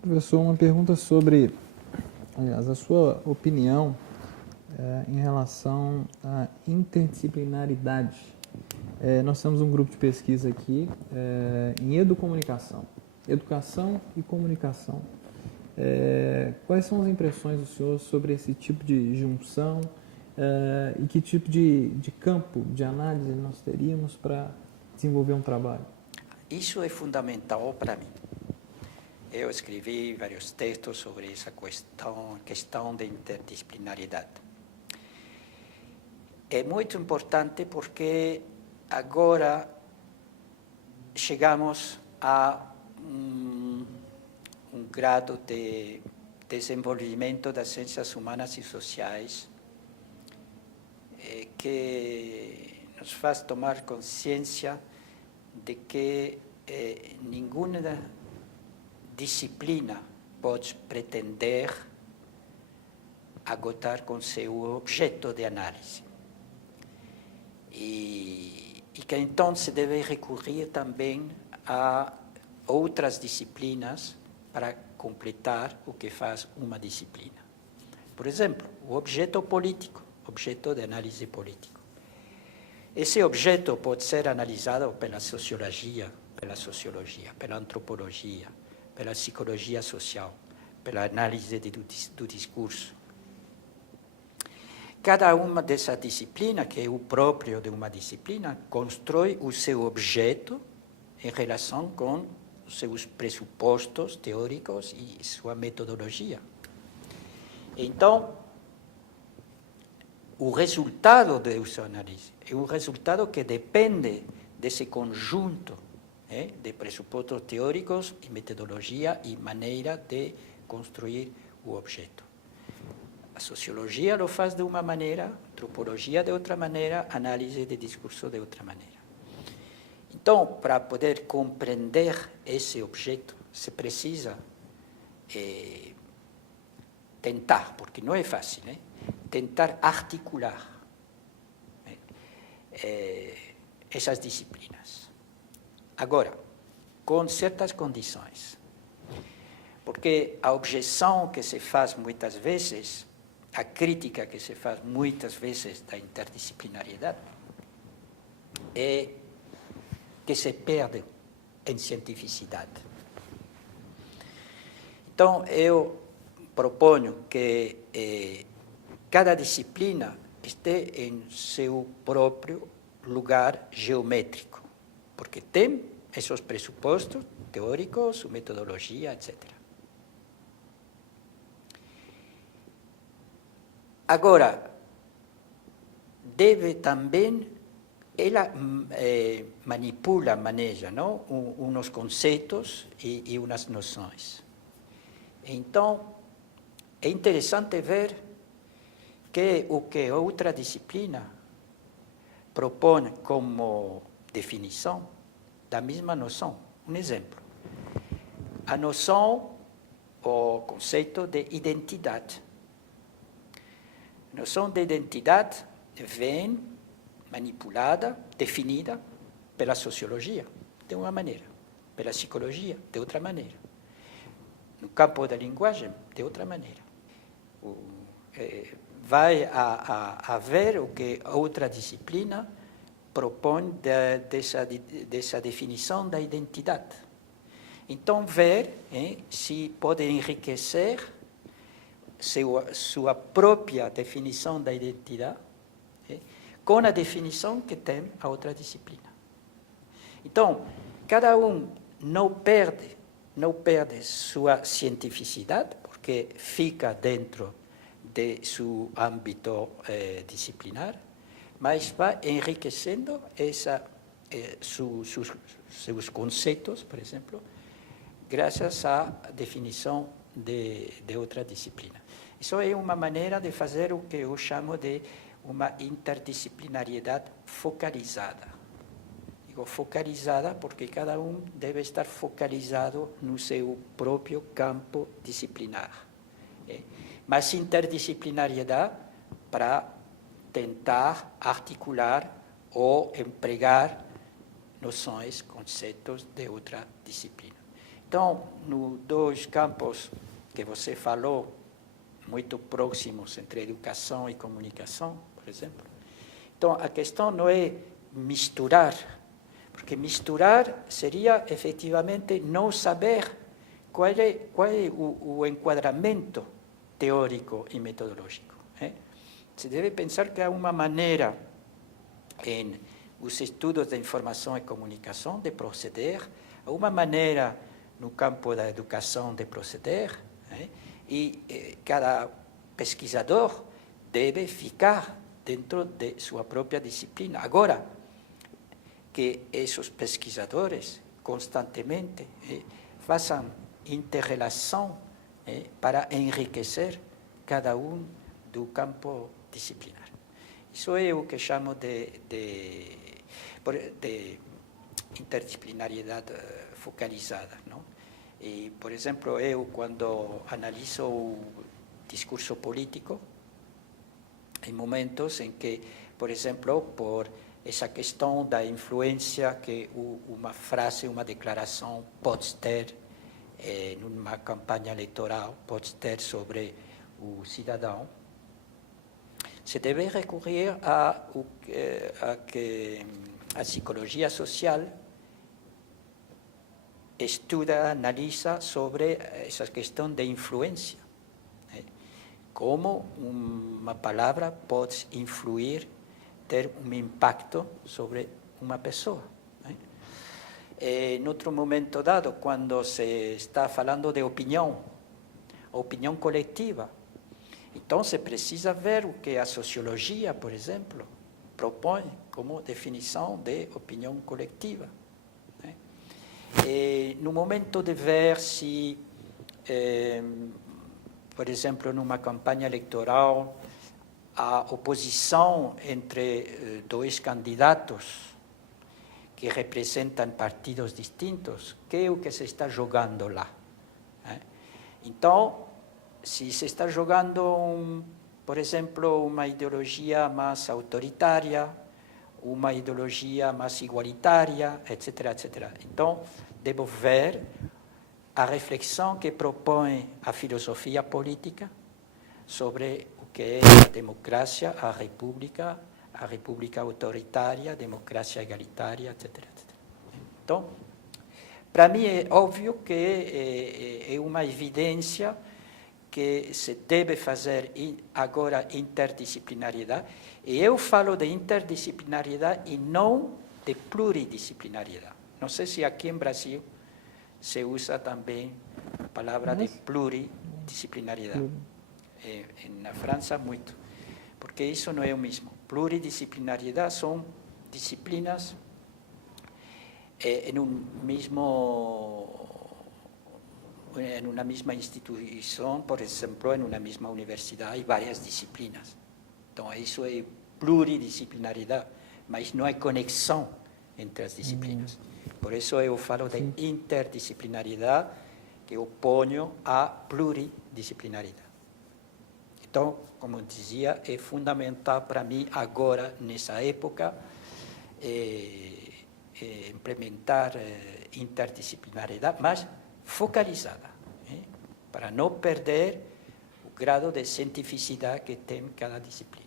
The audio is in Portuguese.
Professor, uma pergunta sobre, aliás, a sua opinião em relação à interdisciplinaridade. Nós temos um grupo de pesquisa aqui em educomunicação, educação e comunicação. Quais são as impressões do senhor sobre esse tipo de junção e que tipo de campo de análise nós teríamos para desenvolver um trabalho? Isso é fundamental para mim. Eu escrevi vários textos sobre essa questão de interdisciplinaridade. É muito importante porque agora chegamos a um grado de desenvolvimento das ciências humanas e sociais que nos faz tomar consciência de que nenhuma disciplina pode pretender agotar com seu objeto de análise. E que então se deve recorrer também a outras disciplinas para completar o que faz uma disciplina. Por exemplo, o objeto político, objeto de análise político. Esse objeto pode ser analisado pela sociologia, pela antropologia, pela psicologia social, pela análise do discurso. Cada uma dessas disciplinas, que é o próprio de uma disciplina, constrói o seu objeto em relação com seus pressupostos teóricos e sua metodologia. Então, o resultado dessa análise é um resultado que depende desse conjunto de pressupostos teóricos e metodologia e maneira de construir o objeto. A sociologia lo faz de uma maneira, a antropologia de outra maneira, a análise de discurso de outra maneira. Então, para poder compreender esse objeto, se precisa tentar, porque não é fácil, tentar articular essas disciplinas. Agora, com certas condições. Porque a objeção que se faz muitas vezes, a crítica que se faz muitas vezes da interdisciplinariedade, é que se perde em cientificidade. Então, eu proponho que cada disciplina esteja em seu próprio lugar geométrico, porque tem esses pressupostos teóricos, metodologia, etc. Agora, deve também, ela manipula, maneja, não? Uns conceitos e umas noções. Então, é interessante ver que o que outra disciplina propõe como definição da mesma noção. Um exemplo. A noção, o conceito de identidade. A noção de identidade vem manipulada, definida pela sociologia, de uma maneira, pela psicologia, de outra maneira. No campo da linguagem, de outra maneira. Vai haver o que outra disciplina propõe dessa definição da identidade. Então, ver se pode enriquecer sua própria definição da identidade com a definição que tem a outra disciplina. Então, cada um não perde sua cientificidade, porque fica dentro de seu âmbito disciplinar, mas vai enriquecendo seus conceitos, por exemplo, graças à definição de outra disciplina. Isso é uma maneira de fazer o que eu chamo de uma interdisciplinariedade focalizada. Digo focalizada porque cada um deve estar focalizado no seu próprio campo disciplinar. Mas interdisciplinariedade para tentar articular ou empregar noções, conceitos de outra disciplina. Então, nos dois campos que você falou, muito próximos entre educação e comunicação, por exemplo. Então, a questão não é misturar, porque misturar seria, efetivamente, não saber qual é o enquadramento teórico e metodológico. Se deve pensar que há uma maneira, em os estudos de informação e comunicação, de proceder, há uma maneira no campo da educação de proceder, e cada pesquisador deve ficar dentro de sua própria disciplina. Agora, que esses pesquisadores constantemente façam interrelação para enriquecer cada um do campo disciplinar. Isso é o que chamo de interdisciplinariedade focalizada, não? E, por exemplo, eu, quando analiso o discurso político, em momentos em que, por exemplo, por essa questão da influência que uma frase, uma declaração pode ter numa campanha eleitoral, pode ter sobre o cidadão, se deve recorrer à psicologia social estuda, analisa sobre essa questão de influência. Como uma palavra pode influir, ter um impacto sobre uma pessoa. Em outro momento dado, quando se está falando de opinião coletiva, então se precisa ver o que a sociologia, por exemplo, propõe como definição de opinião coletiva. No momento de ver se, por exemplo, numa campanha eleitoral, a oposição entre dois candidatos que representam partidos distintos, que é o que se está jogando lá. Então, se se está jogando, por exemplo, uma ideologia mais autoritária, uma ideologia mais igualitária, etc., etc. Então, devo ver a reflexão que propõe a filosofia política sobre o que é a democracia, a república autoritária, a democracia egalitária, etc., etc. Então, para mim é óbvio que é uma evidência que se deve fazer agora interdisciplinariedade, e eu falo de interdisciplinariedade e não de pluridisciplinariedade. Não sei se aqui em Brasil se usa também a palavra de pluridisciplinariedade. Na França, muito, porque isso não é o mesmo. Pluridisciplinariedade são disciplinas em uma mesma instituição, por exemplo, em uma mesma universidade, várias disciplinas. Então, isso é pluridisciplinaridade, mas não é conexão entre as disciplinas. Por isso eu falo de interdisciplinaridade, que oponho à pluridisciplinaridade. Então, como eu dizia, é fundamental para mim agora, nessa época, implementar interdisciplinaridade, mas focalizada, para não perder o grado de cientificidade que tem cada disciplina.